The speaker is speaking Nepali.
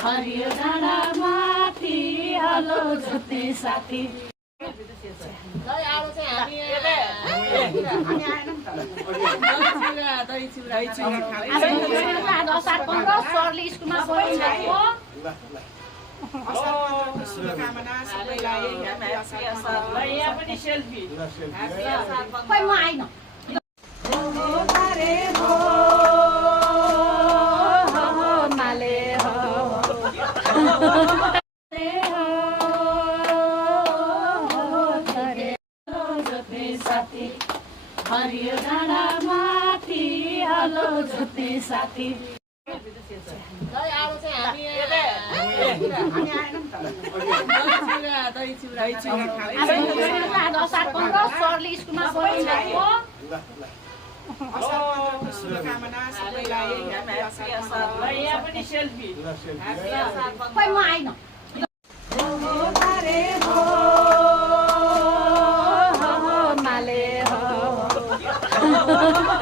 हरियो डाँडा माथि हलो जोत्ने साथी सरले स्कुलमा खै म आइन हरियो डाँडा माथि हलो जोत्ने साथी सरले स्कुलमा खै म आइन